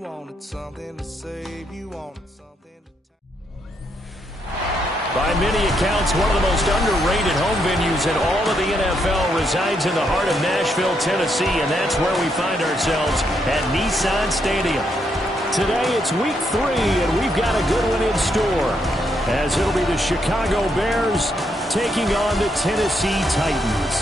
wanted something to save, you wanted something to... By many accounts, one of the most underrated home venues in all of the NFL resides in the heart of Nashville, Tennessee, and that's where we find ourselves at Nissan Stadium. Today it's week 3, and we've got a good one in store, as it'll be the Chicago Bears taking on the Tennessee Titans.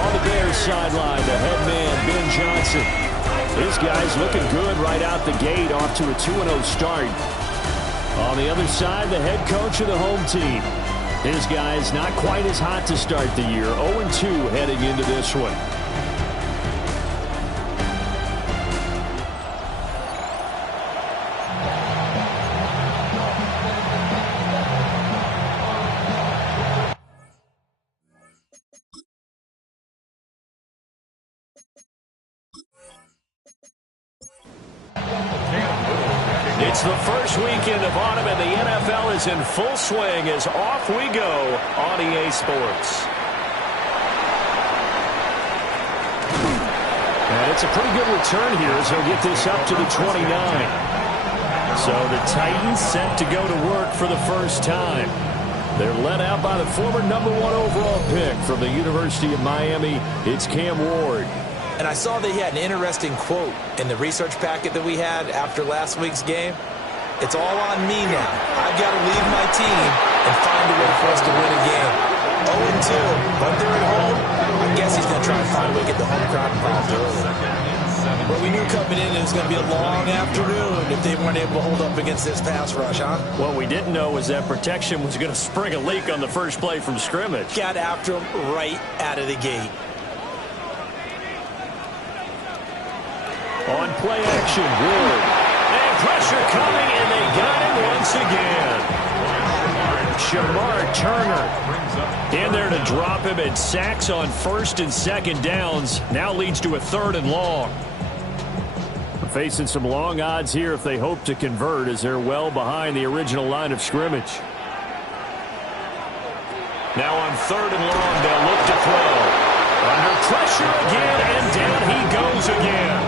On the Bears sideline, the head man, Ben Johnson. This guy's looking good right out the gate, off to a 2-0 start. On the other side, the head coach of the home team. His guy's not quite as hot to start the year, 0-2 heading into this one. It's the first weekend of autumn, and the NFL is in full swing as off we go on EA Sports. And it's a pretty good return here as he'll get this up to the 29. So the Titans set to go to work for the first time. They're led out by the former #1 overall pick from the University of Miami. It's Cam Ward. And I saw that he had an interesting quote in the research packet that we had after last week's game. It's all on me now. I've got to leave my team and find a way for us to win a game. 0-2, but they're at home. I guess he's going to try and find a way to get the home crowd involved early. But we knew coming in it was going to be a long afternoon if they weren't able to hold up against this pass rush, huh? What we didn't know was that protection was going to spring a leak on the first play from scrimmage. Got after him right out of the gate. On play action, Ward. And pressure coming, and they got him once again. Shamar Turner in there to drop him, and sacks on first and second downs. Now leads to a 3rd and long. Facing some long odds here if they hope to convert, as they're well behind the original line of scrimmage. Now on 3rd and long, they'll look to throw. Under pressure again, and down he goes again.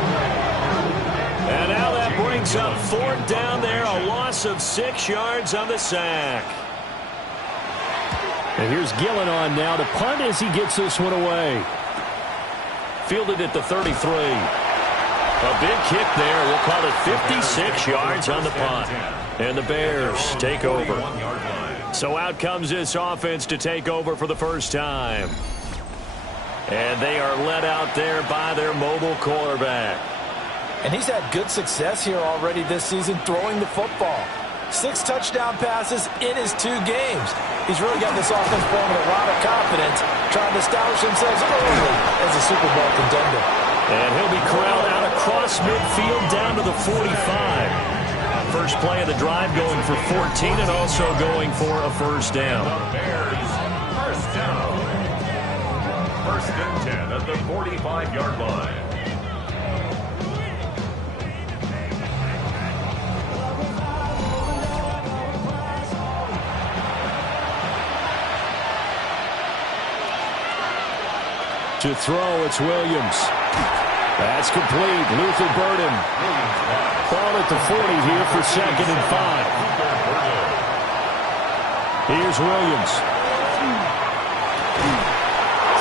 And now that brings up 4th down there, a loss of 6 yards on the sack. And here's Gillen on now to punt as he gets this one away. Fielded at the 33. A big kick there. We'll call it 56 yards on the punt. And the Bears take over. So out comes this offense to take over for the first time. And they are led out there by their mobile quarterback. And he's had good success here already this season throwing the football. 6 touchdown passes in his 2 games. He's really got this offense playing with a lot of confidence, trying to establish themselves early as a Super Bowl contender. And he'll be corralled out across midfield down to the 45. First play of the drive going for 14 and also going for a first down. The Bears, first down. 1st and 10 at the 45-yard line. To throw, it's Williams. That's complete. Luther Burden. Ball at the 40 here for 2nd and 5. Here's Williams.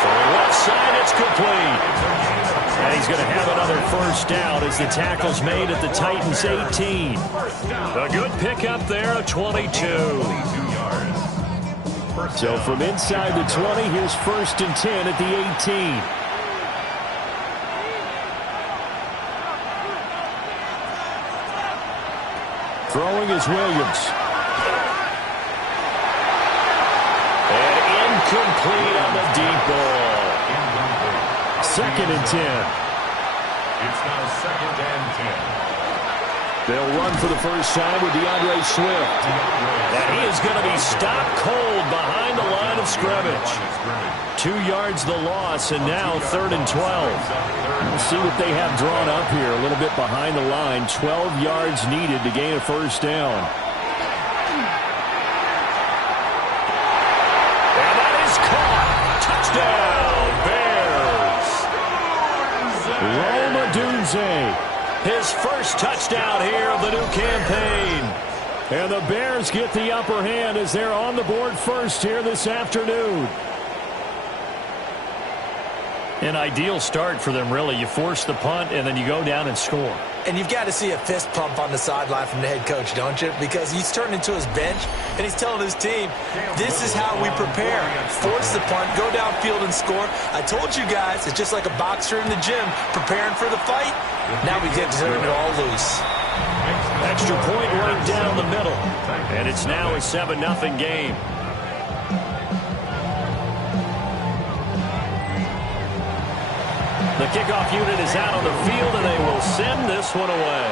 For the left side, it's complete. And he's going to have another first down as the tackle's made at the Titans' 18. A good pickup there, a 22. So from inside the 20, here's 1st and 10 at the 18. Throwing is Williams. And incomplete on the deep ball. 2nd and 10. It's now 2nd and 10. They'll run for the first time with DeAndre Swift. And he is going to be stopped cold behind the line of scrimmage. 2 yards the loss, and now 3rd and 12. We'll see what they have drawn up here a little bit behind the line. 12 yards needed to gain a first down. And that is caught. Touchdown, Bears. Rome Odunze, his first touchdown here of the new campaign. And the Bears get the upper hand as they're on the board first here this afternoon. An ideal start for them, really. You force the punt, and then you go down and score. And you've got to see a fist pump on the sideline from the head coach, don't you? Because he's turned into his bench, and he's telling his team, this is how we prepare. Force the punt, go downfield and score. I told you guys, it's just like a boxer in the gym preparing for the fight. Now we get to turn it all loose. Extra point right down the middle. And it's now a 7-0 game. The kickoff unit is out on the field, and they will send this one away.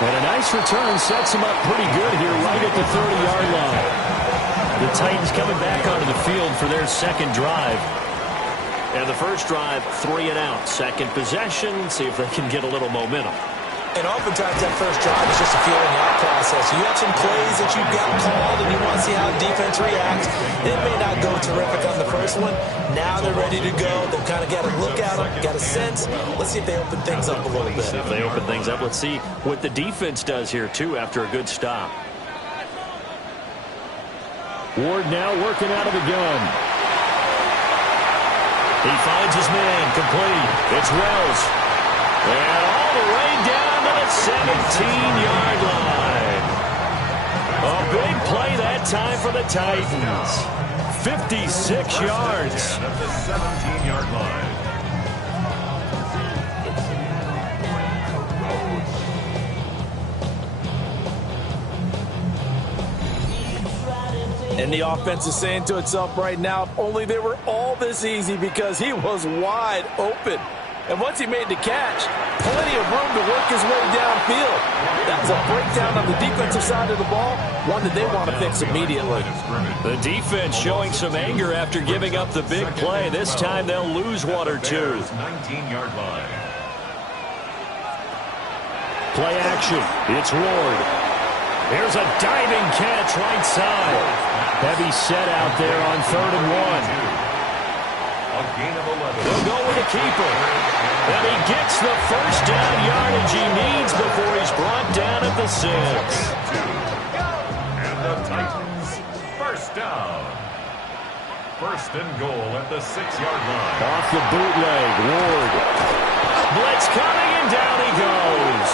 And a nice return sets him up pretty good here right at the 30-yard line. The Titans coming back onto the field for their second drive. And the first drive, 3 and out. Second possession, see if they can get a little momentum. And oftentimes that first drive is just a feeling out process. You have some plays that you've got called and you want to see how the defense reacts. It may not go terrific on the first one. Now they're ready to go. They've kind of got a look at them, got a sense. Let's see if they open things up a little bit. See if they open things up. Let's see what the defense does here, too, after a good stop. Ward now working out of the gun. He finds his man complete. It's Wells. And all the way down to the 17-yard line. A big play that time for the Titans. 56 yards. At the 17-yard line. And the offense is saying to itself right now, if only they were all this easy, because he was wide open. And once he made the catch, plenty of room to work his way downfield. That's a breakdown on the defensive side of the ball, one that they want to fix immediately. The defense showing some anger after giving up the big play. This time they'll lose one or two. 19-yard line. Play action. It's Ward. Here's a diving catch right side. Heavy set out there on 3rd and 1. A gain of 11. They'll go with a keeper. And he gets the first down yardage he needs before he's brought down at the 6. And the Titans first down. First and goal at the 6-yard line. Off the bootleg, Ward. Blitz coming, and down he goes.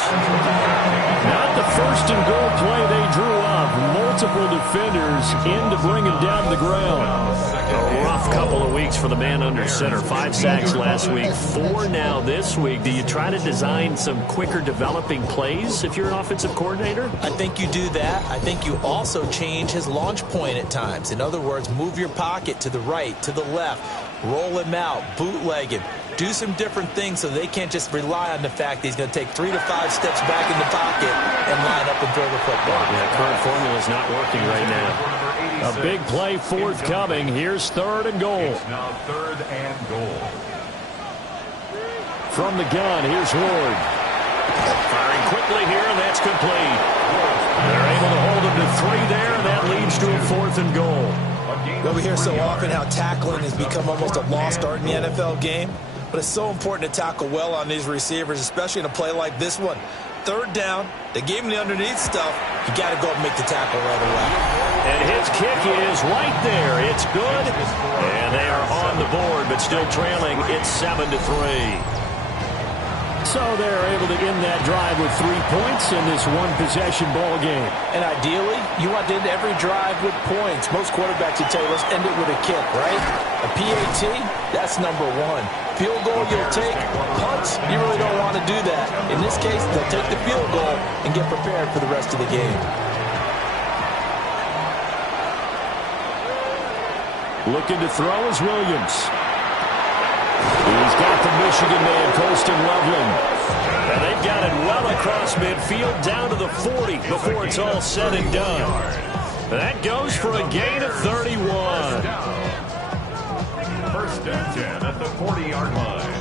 Not the first and goal play they drew up. Multiple defenders in to bring him down to the ground. A rough couple of weeks for the man under center. 5 sacks last week, 4 now this week. Do you try to design some quicker developing plays if you're an offensive coordinator? I think you do that. I think you also change his launch point at times. In other words, move your pocket to the right, to the left, roll him out, bootleg him. Do some different things so they can't just rely on the fact that he's going to take 3 to 5 steps back in the pocket and line up and throw the football. Yeah, current formula is not working right now. A big play forthcoming. Here's 3rd and goal. It's now 3rd and goal. From the gun, here's Ward. Firing quickly here, and that's complete. They're able to hold him to 3 there, and that leads to a 4th and goal. Well, we hear so often how tackling has become almost a lost art in the NFL game. But it's so important to tackle well on these receivers, especially in a play like this one. 3rd down, they gave him the underneath stuff. You got to go and make the tackle right away. And his kick is right there. It's good. And they are on the board, but still trailing. It's 7-3. So they're able to end that drive with 3 points in this one-possession ball game. And ideally, you want to end every drive with points. Most quarterbacks would tell you, let's end it with a kick, right? A PAT, that's number 1. Field goal you'll take. Punts, you really don't want to do that. In this case, they'll take the field goal and get prepared for the rest of the game. Looking to throw is Williams. He's got the Michigan man, Colston Loveland. And they've got it well across midfield down to the 40 before it's all said and done. That goes for a gain of 31. First and 10 at the 40-yard line.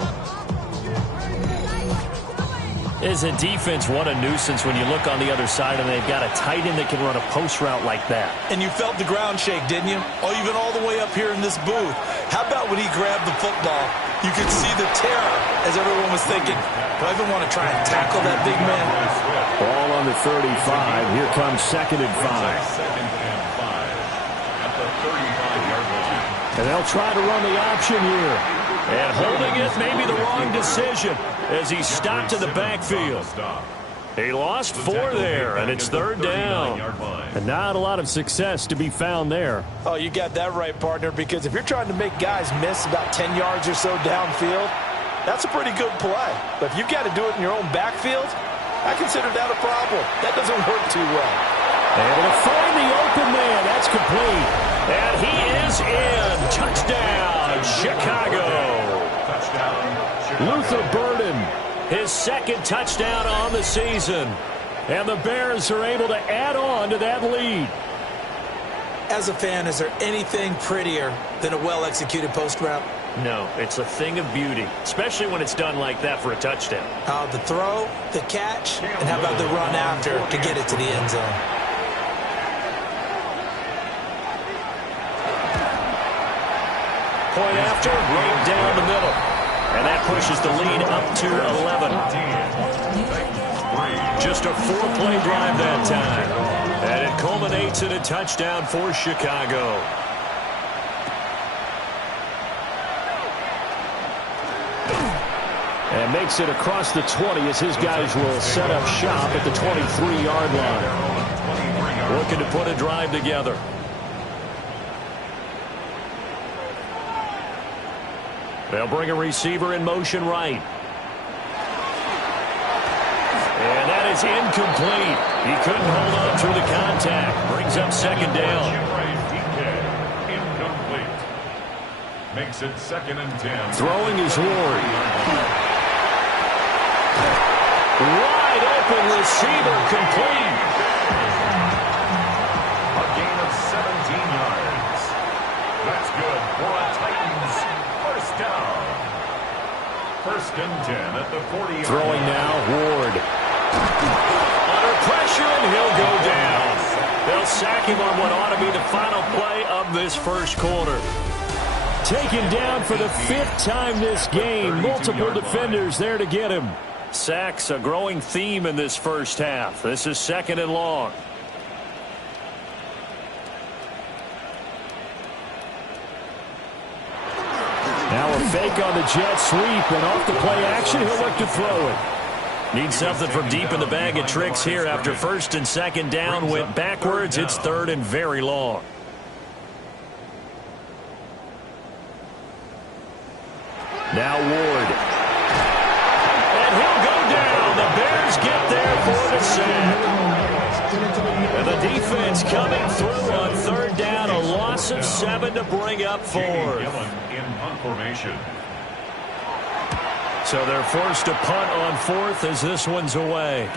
Is a defense what a nuisance when you look on the other side and they've got a tight end that can run a post route like that. And you felt the ground shake, didn't you? Oh, even all the way up here in this booth. How about when he grabbed the football? You could see the terror as everyone was thinking, do I even want to try and tackle that big man? Ball on the 35. Here comes 2nd and 5. Second and 5 at the 35-yard line. And they'll try to run the option here. And holding it may be the wrong decision as he stopped in the backfield. He lost 4 there, and it's 3rd down. And not a lot of success to be found there. Oh, you got that right, partner, because if you're trying to make guys miss about 10 yards or so downfield, that's a pretty good play. But if you've got to do it in your own backfield, I consider that a problem. That doesn't work too well. Able to find the open man. That's complete. And he is in. Touchdown, Chicago. Luther Burden, his 2nd touchdown on the season. And the Bears are able to add on to that lead. As a fan, is there anything prettier than a well-executed post route? No, it's a thing of beauty, especially when it's done like that for a touchdown. The throw, the catch, and how about the run after to get it to the end zone? Point after, right down the middle. And that pushes the lead up to 11. Just a 4-play drive that time. And it culminates in a touchdown for Chicago. And makes it across the 20 as his guys will set up shop at the 23-yard line. Looking to put a drive together. They'll bring a receiver in motion right. And that is incomplete. He couldn't hold on through the contact. Brings up 2nd down. Incomplete. Makes it 2nd and 10. Throwing is Ward. Wide open receiver complete. A gain of 17 yards. That's good for a Titans first down. 1st and 10 at the 40-yard line. Throwing now, Ward. Under pressure, and he'll go down. They'll sack him on what ought to be the final play of this first quarter. Taken down for the 5th time this game. Multiple defenders there to get him. Sacks a growing theme in this first half. This is 2nd and long. Now a fake on the jet sweep, and off the play action, he'll look to throw it. Need something from deep in the bag of tricks here after 1st and 2nd down. Went backwards. It's 3rd and very long. Now Ward. And he'll go down. The Bears get there for the sack. And the defense coming through on 3rd down. A loss of 7 to bring up 4th. In punt formation. So they're forced to punt on 4th as this one's away.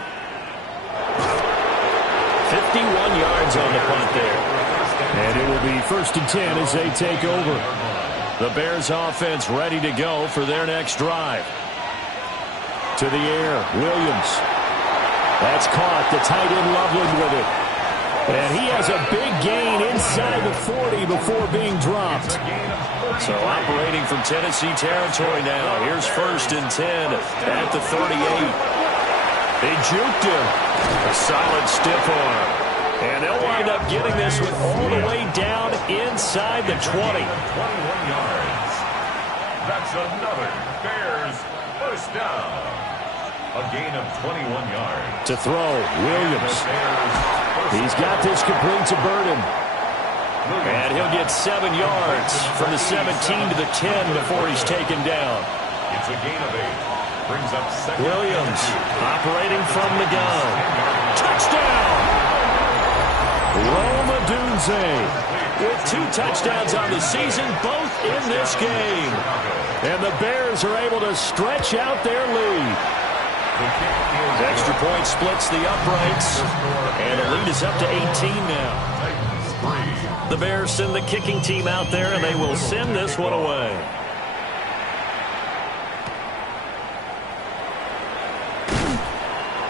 51 yards on the punt there. And it will be 1st and 10 as they take over. The Bears offense ready to go for their next drive. To the air, Williams. That's caught. The tight end Loveland with it. And he has a big gain inside the 40 before being dropped. So operating from Tennessee territory now. Here's 1st and 10 at the 38. They juked him. A solid stiff arm. And they'll wind up getting this one all the way down inside the 20. 21 yards. That's another Bears first down. A gain of 21 yards. To throw, Williams. He's got this complete to Burden. And he'll get 7 yards from the 17 to the 10 before he's taken down. It's a gain of 8. Brings up 2nd. Williams operating from the gun. Touchdown! Rome Odunze with 2 touchdowns on the season, both in this game. And the Bears are able to stretch out their lead. Extra point splits the uprights, and the lead is up to 18 now. The Bears send the kicking team out there, and they will send this one away.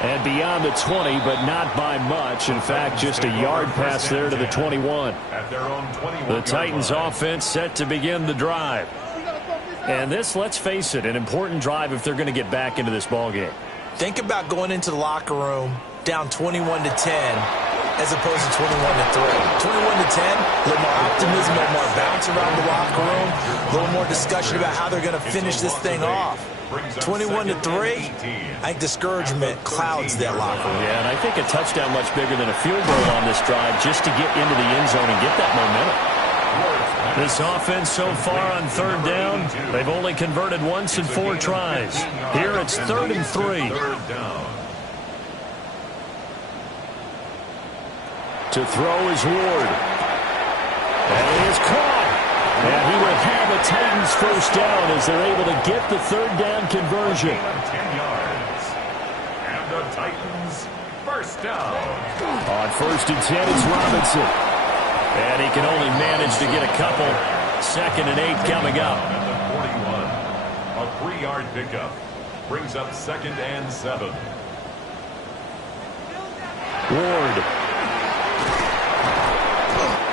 And beyond the 20, but not by much. In fact, just a yard pass there to the 21. At their own 21 The Titans offense set to begin the drive. And this, let's face it, an important drive if they're going to get back into this ballgame. Think about going into the locker room down 21-10 as opposed to 21-3. 21-10, a little more optimism, a little more bounce around the locker room, a little more discussion about how they're going to finish this thing off. 21-3, I think discouragement clouds that locker room. Yeah, and I think a touchdown much bigger than a field goal on this drive just to get into the end zone and get that momentum. This offense so far on third down, they've only converted once in 4 tries. Here it's 3rd and 3. To throw is Ward. And he is caught. And he will have a Titans first down as they're able to get the 3rd down conversion. 10 yards. And the Titans first down. On 1st and 10, it's Robinson. And he can only manage to get a couple. 2nd and 8 coming up. At the 41. A 3-yard pickup. Brings up 2nd and 7. Ward.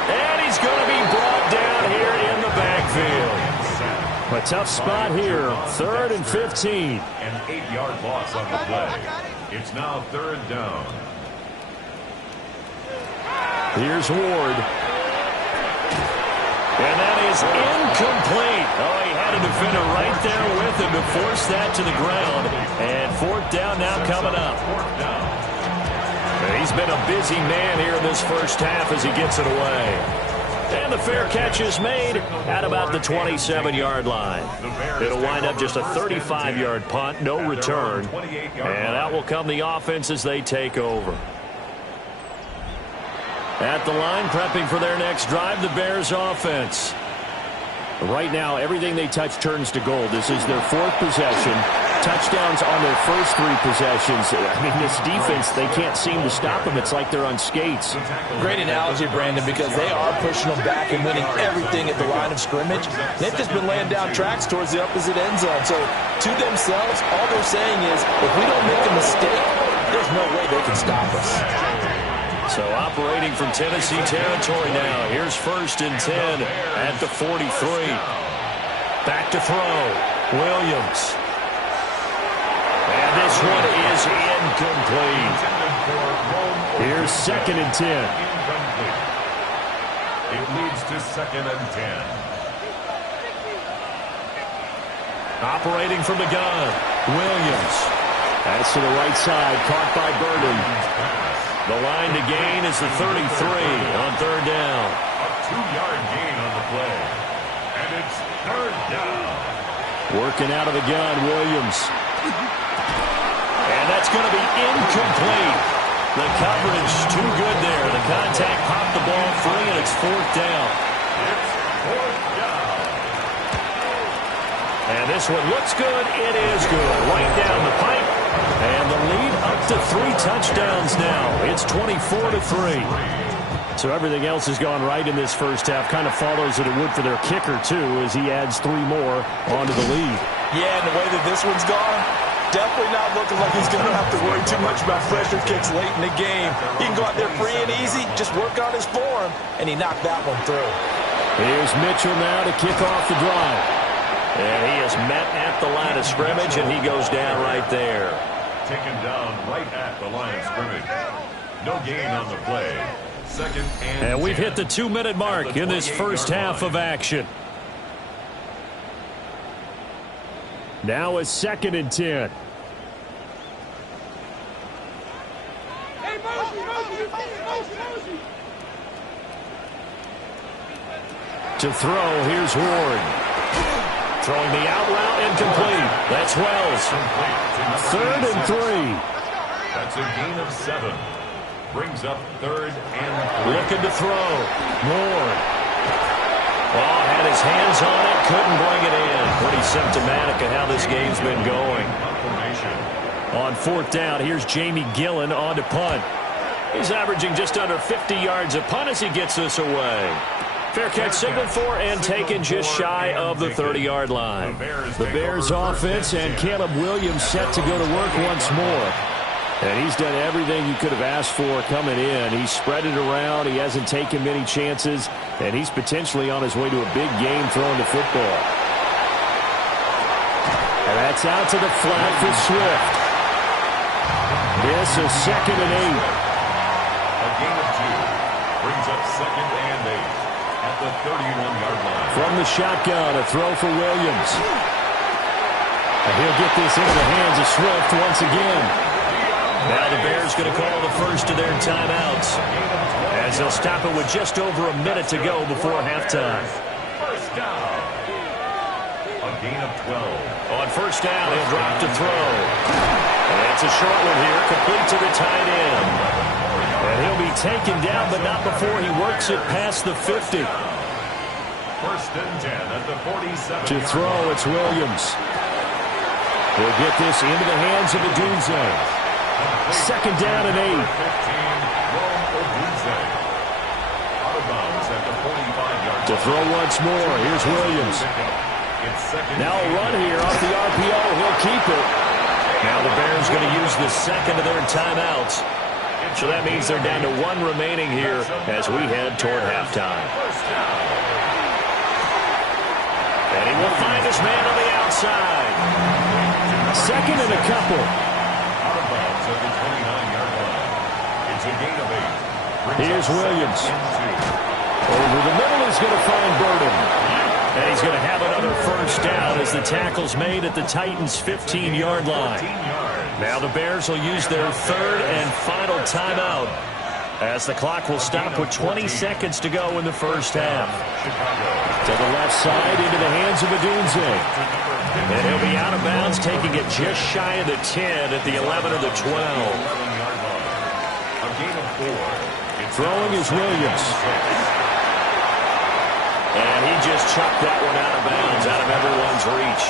And he's going to be brought down here in the backfield. A tough spot here. 3rd and 15. An 8-yard loss on the play. It's now 3rd down. Here's Ward. And that is incomplete. Oh, he had a defender right there with him to force that to the ground. And 4th down now coming up. He's been a busy man here in this first half as he gets it away. And the fair catch is made at about the 27-yard line. It'll wind up just a 35-yard punt, no return. And out will come the offense as they take over. At the line, prepping for their next drive, the Bears offense. Right now, everything they touch turns to gold. This is their 4th possession. Touchdowns on their first 3 possessions. I mean, this defense, they can't seem to stop them. It's like they're on skates. Great analogy, Brandon, because they are pushing them back and winning everything at the line of scrimmage. They've just been laying down tracks towards the opposite end zone. So, to themselves, all they're saying is, if we don't make a mistake, there's no way they can stop us. So operating from Tennessee territory now. Here's 1st and 10 at the 43. Back to throw. Williams. And this one is incomplete. Here's 2nd and 10. It leads to 2nd and 10. Operating from the gun. Williams. That's to the right side. Caught by Burden. The line to gain is the 33 on 3rd down. A 2-yard gain on the play. And it's 3rd down. Working out of the gun, Williams. And that's going to be incomplete. The coverage too good there. The contact popped the ball free, and it's 4th down. It's 4th down. And this one looks good. It is good. Right down the pipe. And the lead up to 3 touchdowns now. It's 24-3. So everything else has gone right in this first half. Kind of follows that it would for their kicker, too, as he adds 3 more onto the lead. Yeah, and the way that this one's gone, definitely not looking like he's going to have to worry too much about pressure kicks late in the game. He can go out there free and easy, just work on his form, and he knocked that one through. Here's Mitchell now to kick off the drive. And he is met at the line of scrimmage, and he goes down right there. Taken down right at the line of scrimmage. No gain on the play. 2nd and we've 10. hit the 2-minute mark in this first half of action. Now it's 2nd and 10. To throw, here's Ward. Throwing the out route, incomplete. That's Wells. 3rd and 3. That's a gain of 7. Brings up 3rd and 3. Looking to throw. Ward. Oh, had his hands on it, couldn't bring it in. Pretty symptomatic of how this game's been going. On 4th down, here's Jamie Gillen on to punt. He's averaging just under 50 yards a punt as he gets this away. Fair catch signaled for and taken just shy of the 30-yard line. The Bears offense and Caleb Williams set to go to work once more. And he's done everything you could have asked for coming in. He's spread it around. He hasn't taken many chances. And he's potentially on his way to a big game throwing the football. And that's out to the flat for Swift. This is 2nd and 8. A gain of 2 brings up 2nd and 8 at the 31-yard line. From the shotgun, a throw for Williams. And he'll get this into the hands of Swift once again. Now the Bears going to call the first of their timeouts as they'll stop it with just over a minute to go before halftime. First down. A gain of 12. On first down, he'll drop to throw. And it's a short one here, complete to the tight end. And he'll be taken down, but not before he works it past the 50. First and 10 at the 47. To throw, it's Williams. He'll get this into the hands of Odunze. 2nd down and 8. To throw once more. Here's Williams. Now a run here off the RPO. He'll keep it. Now the Bears going to use the second of their timeouts. So that means they're down to 1 remaining here as we head toward halftime. And he will find his man on the outside. 2nd and a couple. At the 29-yard line. It's a gain of 8. Here's Williams. Over the middle is going to find Burden. And he's going to have another first down as the tackle's made at the Titans' 15-yard line. Now the Bears will use their 3rd and final timeout as the clock will stop with 20 seconds to go in the first half. To the left side into the hands of Odunze. And he'll be out of bounds, taking it just shy of the 10 at the 11 or the 12. Throwing is Williams. And he just chucked that one out of bounds, out of everyone's reach.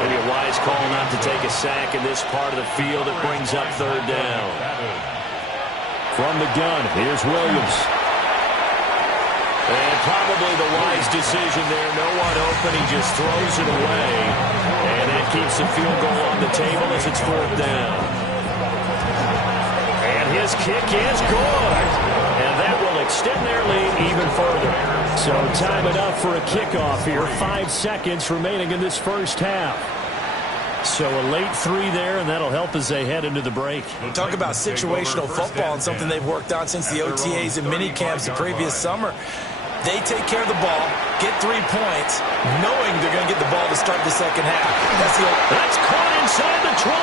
Maybe a wise call not to take a sack in this part of the field. It brings up 3rd down. From the gun, here's Williams. And probably the wise decision there. No one open. He just throws it away. And that keeps the field goal on the table as it's 4th down. And his kick is good. And that will extend their lead even further. So time it up for a kickoff here. 5 seconds remaining in this first half. So a late 3 there, and that'll help as they head into the break. Talk about situational football and something they've worked on since the OTAs and mini camps the previous summer. They take care of the ball, get 3 points, knowing they're going to get the ball to start the second half. That's caught inside the 20.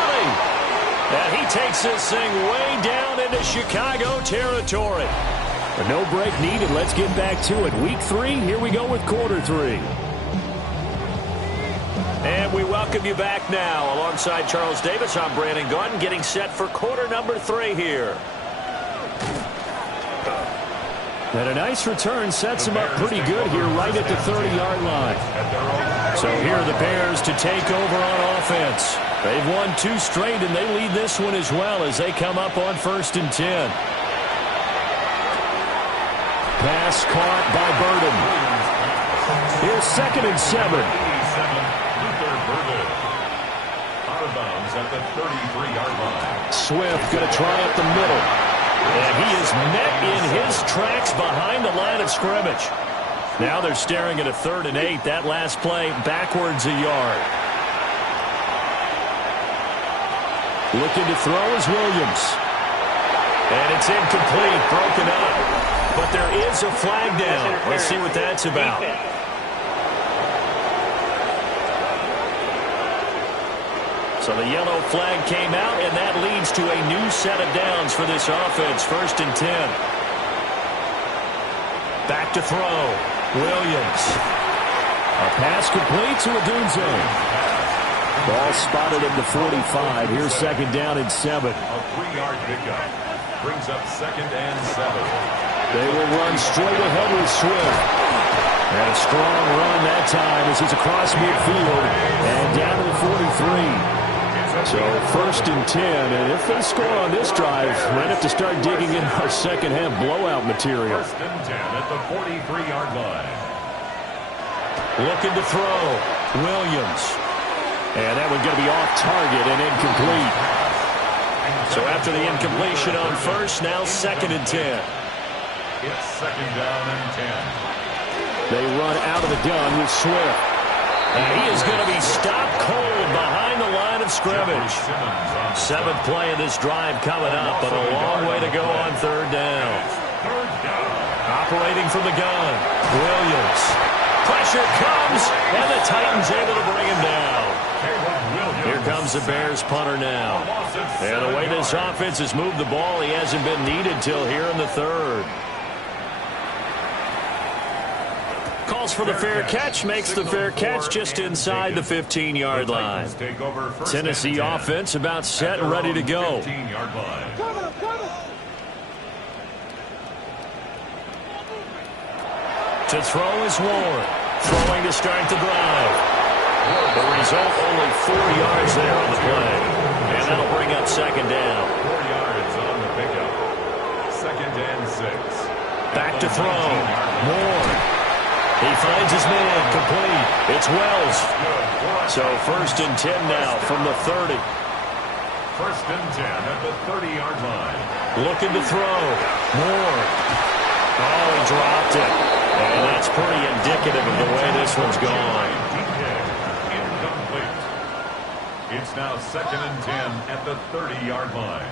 And he takes this thing way down into Chicago territory. But no break needed. Let's get back to it. Week 3, here we go with quarter 3. And we welcome you back now. Alongside Charles Davis, I'm Brandon Gaudin, getting set for quarter number 3 here. And a nice return sets him up pretty good here right at the 30-yard line. So here are the Bears to take over on offense. They've won 2 straight, and they lead this one as well as they come up on 1st and 10. Pass caught by Burden. Here's 2nd and 7. Out of bounds at the 33-yard line. Swift going to try up the middle. And he is met in his tracks behind the line of scrimmage. Now they're staring at a 3rd and 8. That last play backwards a yard. Looking to throw is Williams. And it's incomplete, broken up. But there is a flag down. Let's see what that's about. So the yellow flag came out, and that leads to a new set of downs for this offense. 1st and 10. Back to throw. Williams. A pass complete to Odunze. Ball spotted at the 45. Here's 2nd down and 7. A 3-yard pickup brings up 2nd and 7. They will run straight ahead with Swift. And a strong run that time as he's across midfield and down to the 43. It's So 1st and 10, and if they score on this drive, might have to start digging in our second half blowout material. 1st and 10 at the 43-yard line. Looking to throw. Williams. And that one's going to be off target and incomplete. So after the incompletion on 1st, now 2nd and 10. It's 2nd down and 10. They run out of the gun with Swift. And he is going to be stopped cold behind the line of scrimmage. 7th play of this drive coming up, but a long way to go on 3rd down. Operating from the gun, Williams. Pressure comes, and the Titans able to bring him down. Here comes the Bears punter now. And the way this offense has moved the ball, he hasn't been needed till here in the 3rd. Calls for the fair catch, makes the fair catch just inside the 15-yard line. Tennessee offense about set and ready to go. To throw is Ward. Throwing to start the drive. The result, only 4 yards there on the play. And that'll bring up 2nd down. 4 yards on the pickup. 2nd and 6. Back to throw. Ward. He finds his man, complete. It's Wells. So 1st and 10 now from the 30. 1st and 10 at the 30-yard line. Looking to throw. Ward. Oh, he dropped it. And that's pretty indicative of the way this one's gone. Incomplete. It's now 2nd and 10 at the 30-yard line.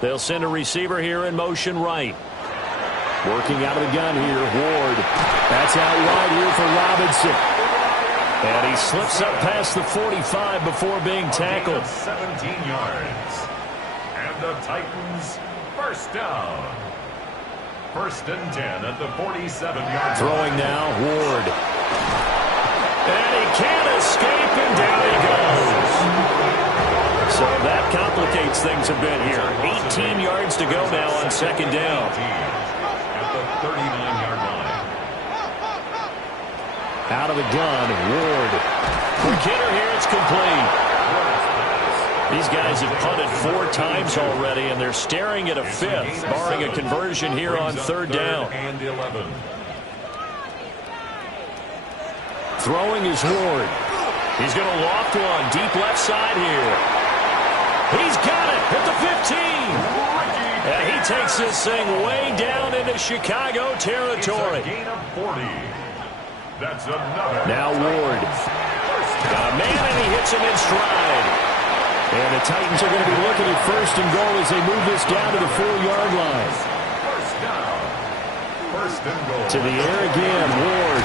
They'll send a receiver here in motion right. Working out of the gun here, Ward. That's out wide here for Robinson. And he slips up past the 45 before being tackled. 17 yards. And the Titans, 1st down. 1st and 10 at the 47-yard line. Throwing now, Ward. And he can't escape, and down he goes. So that complicates things a bit here. 18 yards to go now on 2nd down. 39-yard line. Out of the gun, Ward. Quick hitter here, it's complete. These guys have punted 4 times already, and they're staring at a 5th, barring a conversion here on 3rd down. And 11. Throwing is Ward. He's going to loft one, deep left side here. He's got it at the 15. And he takes this thing way down into Chicago territory. It's a gain of 40. That's another. Now Ward. Got a man, and he hits him in stride. And the Titans are going to be looking at 1st and goal as they move this down to the 4-yard line. 1st down. 1st and goal. To the air again, Ward.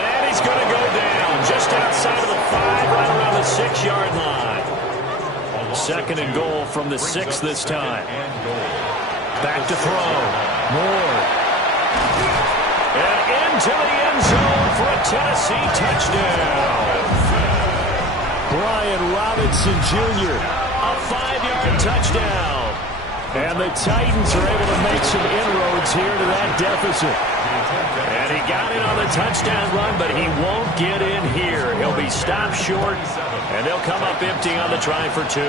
And he's going to go down just outside of the 5, right around the 6-yard line. 2nd and goal from the 6 this time. Back to throw. Ward. And into the end zone for a Tennessee touchdown. Brian Robinson Jr., a 5-yard touchdown. And the Titans are able to make some inroads here to that deficit. And he got in on the touchdown run, but he won't get in here. He'll be stopped short, and they'll come up empty on the try for 2.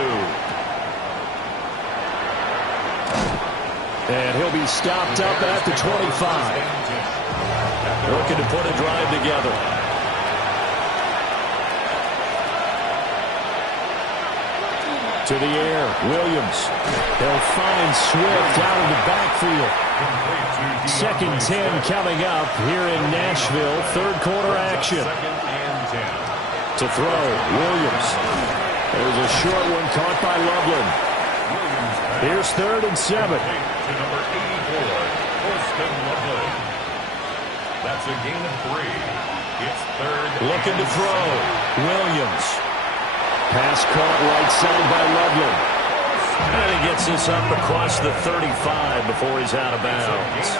And he'll be stopped up at the 25. Looking to put a drive together. To the air, Williams. They'll find Swift out of the backfield. 2nd 10 coming up here in Nashville. 3rd quarter action. To throw, Williams. There's a short one caught by Loveland. Here's 3rd and 7. To number 84, Colston Loveland. That's a gain of 3. It's 3rd. Looking to throw, Williams. Pass caught right side by Loveland. And he gets this up across the 35 before he's out of bounds.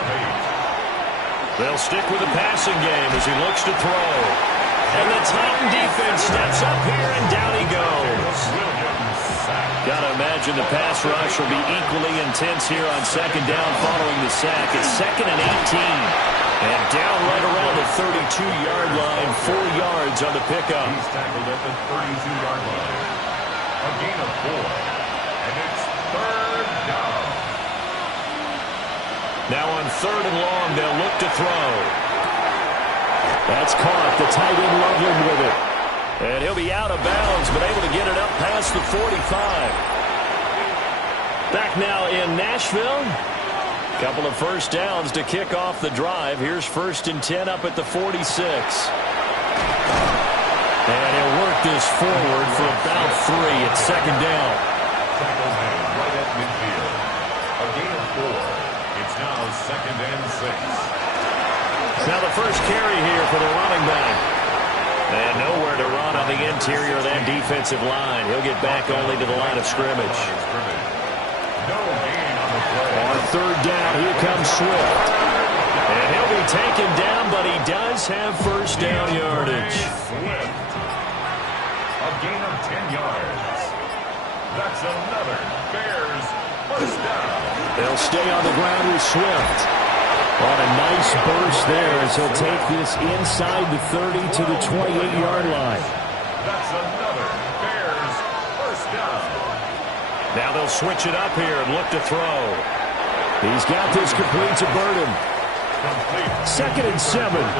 They'll stick with the passing game as he looks to throw. And the Titan defense steps up here, and down he goes. Got to imagine imagine the pass rush will be equally intense here on second down following the sack. It's 2nd and 18. And down right around the 32-yard line, 4 yards on the pickup. He's tackled at the 32-yard line. A gain of 4. And it's 3rd down. Now on 3rd and long, they'll look to throw. That's caught. The tight end Loveland with it. And he'll be out of bounds, but able to get it up past the 45. Back now in Nashville. Couple of first downs to kick off the drive. Here's 1st and 10 up at the 46. And he'll work this forward for about 3 at 2nd down. Tackle made right at midfield. A gain of 4. It's now 2nd and 6. Now the first carry here for the running back. And nowhere to run on the interior of that defensive line. He'll get back only to the line of scrimmage. No gain on the play. On 3rd down, here comes Swift. And he'll be taken down, but he does have first down yardage. Swift. A gain of 10 yards. That's another Bears first down. They'll stay on the ground with Swift. On a nice burst there as he'll take this inside the 30 to the 28-yard line. That's another Bears first down. Now they'll switch it up here and look to throw. He's got this complete to Burton. 2nd and 7. Out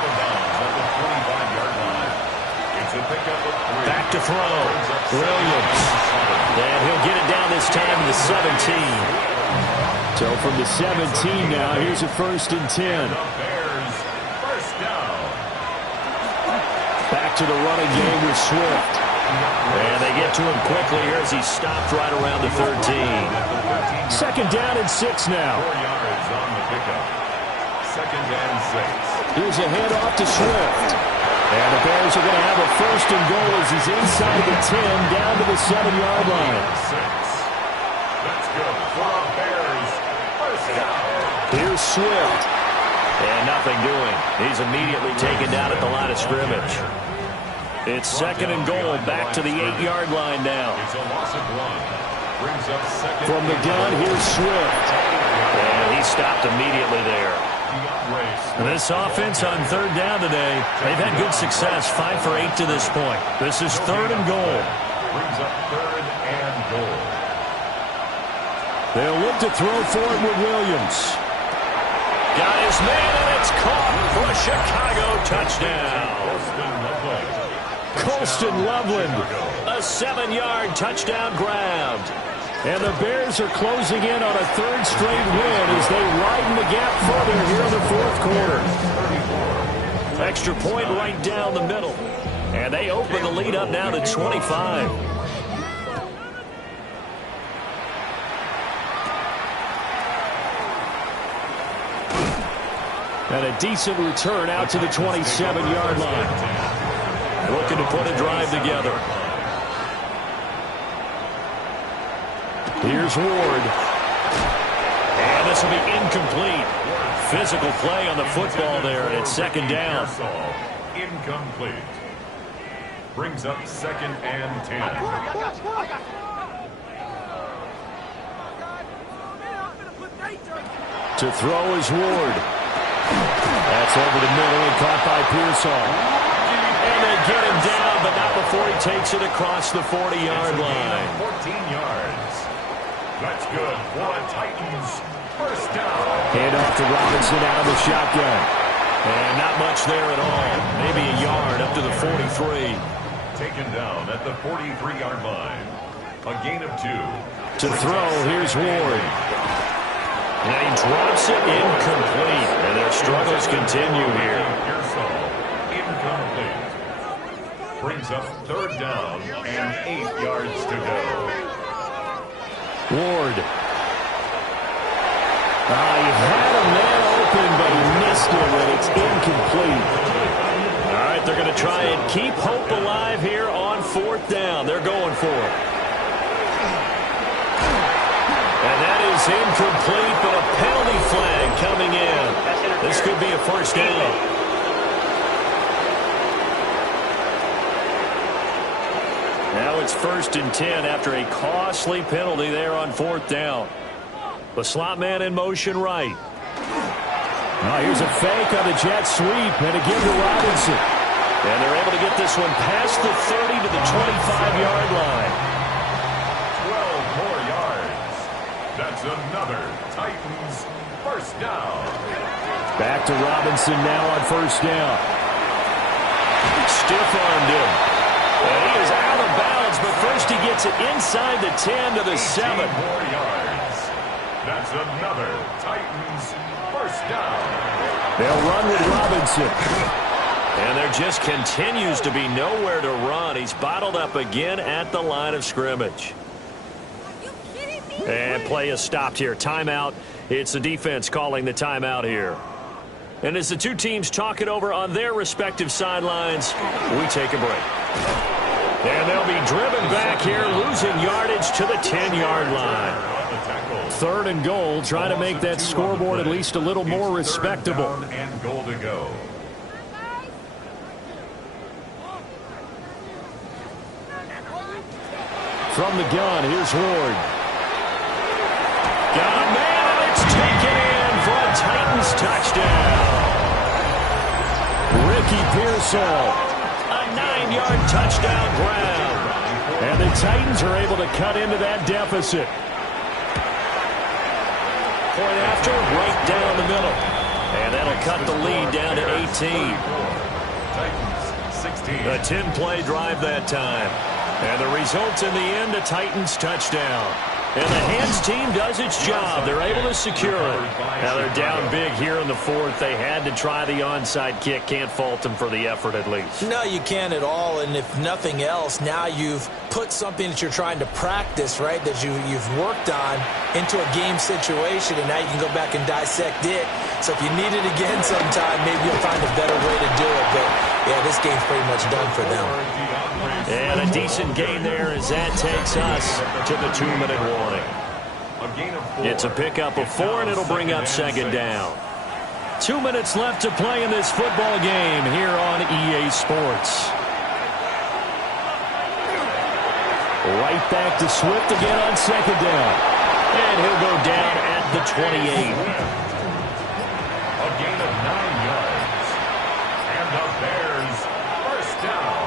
of bounds at the 25-yard line. It's a pickup of 3. Back to throw. Williams. And he'll get it down this time to the 17. So from the 17 now, here's a 1st and 10. The Bears first down. Back to the running game with Swift. And they get to him quickly here as he's stopped right around the 13. 2nd down and 6 now. 4 yards on the pickup. 2nd and 6. Here's a handoff to Swift. And the Bears are going to have a 1st and goal as he's inside the 10 down to the 7-yard line. 6. That's good for a Bears first down. Here's Swift. And nothing doing. He's immediately taken down at the line of scrimmage. It's 2nd and goal, back to the 8-yard line now. It's a loss of 1. Brings up 2nd. From the gun, here's Swift. And he stopped immediately there. And this offense on 3rd down today, they've had good success, 5 for 8 to this point. This is 3rd and goal. Brings up 3rd and goal. They'll look to throw for it with Williams. Got his man, and it's caught for a Chicago touchdown. Colston Loveland, a 7-yard touchdown grabbed. And the Bears are closing in on a 3rd straight win as they widen the gap further here in the 4th quarter. Extra point right down the middle. And they open the lead up now to 25. And a decent return out to the 27-yard line. Looking to put a drive together. Here's Ward. And this will be incomplete. Physical play on the football there, and it's 2nd down. Incomplete. Brings up 2nd and 10. To throw is Ward. That's over the middle and caught by Pearsall. And they get him down, but not before he takes it across the 40-yard line. 14 yards. That's good for a Titans first down. Hand off to Robinson out of the shotgun. And not much there at all. Maybe a yard up to the 43. Taken down at the 43-yard line. A gain of 2. To throw, here's Ward. And he drops it incomplete. And their struggles continue here. Pearsall, incomplete. Brings up 3rd down and 8 yards to go. Ward. He had a man open, but he missed it, and it's incomplete. All right, they're going to try and keep hope alive here on 4th down. They're going for it. And that is incomplete, but a penalty flag coming in. This could be a first down. Now a it's 1st and 10 after a costly penalty there on 4th down. The slot man in motion right. Now here's a fake on the jet sweep, and again to Robinson. And they're able to get this one past the 30 to the 25-yard line. 12 more yards. That's another Titans first down. Back to Robinson now on 1st down. Stiff-armed him. And he is out of bounds, but first he gets it inside the 10 to the 7. 18 more yards. That's another Titans first down. They'll run with Robinson. And there just continues to be nowhere to run. He's bottled up again at the line of scrimmage. And play is stopped here. Timeout. It's the defense calling the timeout here. And as the two teams talk it over on their respective sidelines, we take a break. And they'll be driven back here, losing yardage to the 10-yard line. 3rd and goal, trying to make that scoreboard at least a little more respectable. And goal to go. From the gun, here's Ward. Got a man, and it's taken in for a Titans touchdown. Ricky Pearsall. A 9-yard touchdown grab. And the Titans are able to cut into that deficit. Point after, right down the middle. And that'll cut the lead down to 18. Titans 16. A 10-play drive that time. And the result in the end, a Titans touchdown. And the hands team does its job. They're able to secure it. Now they're down big here in the 4th. They had to try the onside kick. Can't fault them for the effort at least. No, you can't at all. And if nothing else, now you've put something that you're trying to practice, right, that you've worked on into a game situation, and now you can go back and dissect it. So if you need it again sometime, maybe you'll find a better way to do it. But, yeah, this game's pretty much done for them. And a decent gain there as that takes us to the 2-minute warning. It's a pickup of 4, and it'll bring up 2nd down. 2 minutes left to play in this football game here on EA Sports. Right back to Swift again on 2nd down. And he'll go down at the 28. A gain of 9 yards. And the Bears first down.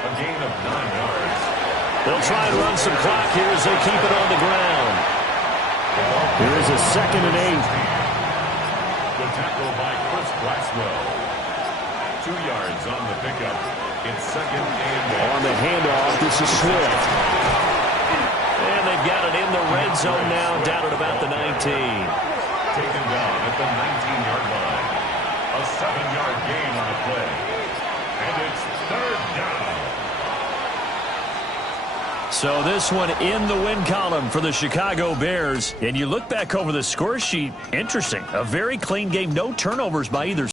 A gain of 9 yards. They'll try and run some clock here as they keep it on the ground. Here's a 2nd and 8. The tackle by Chris Blackwell. 2 yards on the pickup. It's 2nd and 8. On the handoff, this is Swift. And they've got it in the red zone now, down at about the 19. Taken down at the 19-yard line. A 7-yard gain on the play. And it's 3rd down. So this one in the win column for the Chicago Bears. And you look back over the score sheet, interesting. A very clean game, no turnovers by either